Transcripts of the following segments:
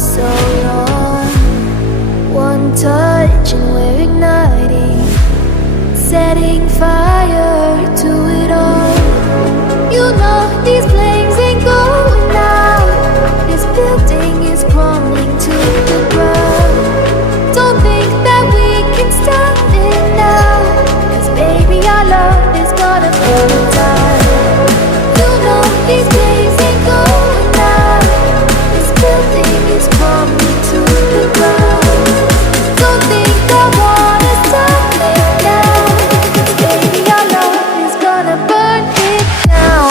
so long. One touch and we're igniting, setting fire to it all. You know these flames ain't going out. This building is crumbling to the ground. Don't think that we can stop it now, 'cause baby our love is gonna burn down. You know these flames ain't going out. This building is crumbling to the ground. Don't think I wanna stop it now, 'cause baby our love is gonna burn it down.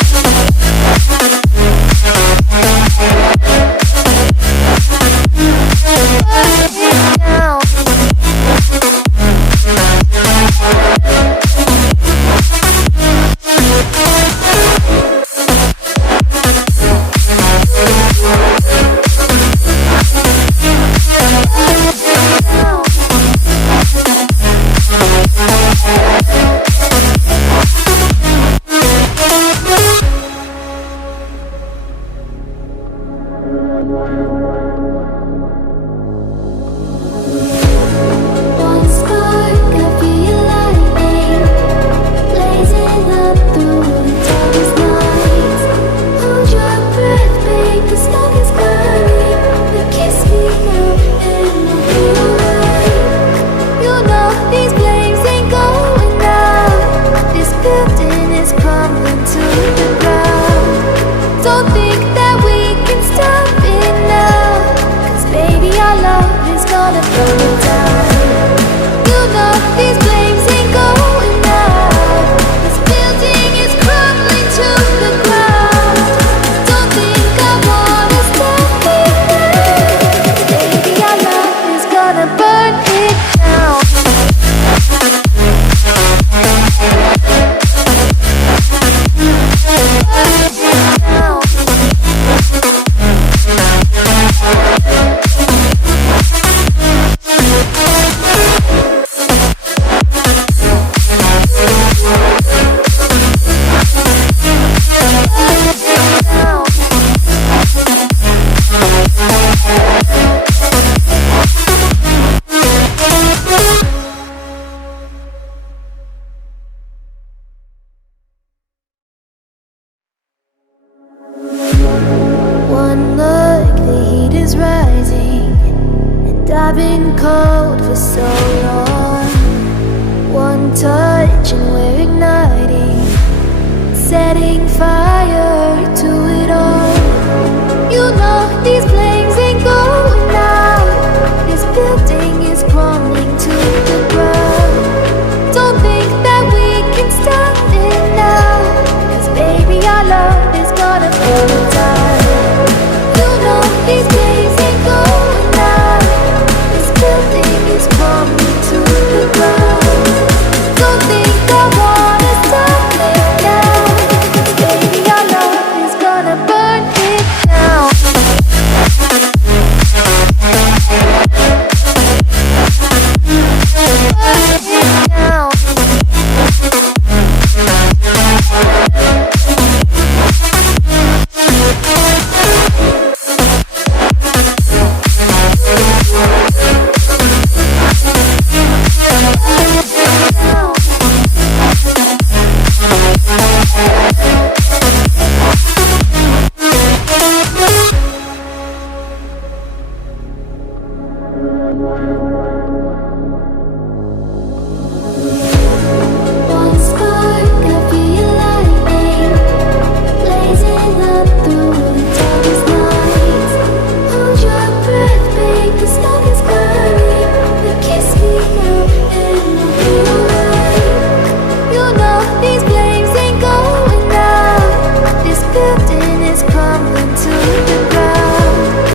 One spark, I feel lightning blazing up through the darkest nights. Hold your breath, babe, the smoke is burning. But kiss me now and we'll be alright. You know these flames ain't going out. This building is crumbling to the ground. Don't think that we can stop it now, 'cause baby our love is gonna burn down. You know these flames ain't going out. This building is crumbling to the ground. Don't think I wanna stop it now, 'cause baby our love is gonna burn it down. One look, the heat is rising, and I've been cold for so long. One touch and we're igniting, setting fire to it all. You know these flames ain't going out. This building is crumbling to the ground. Don't think that we can stop it now, 'cause baby our love is gonna burn down. You know these flames ain't going out. This building is crumbling to the ground. Don't think I wanna stop it now, 'cause baby our love is gonna burn it down. Burn it down.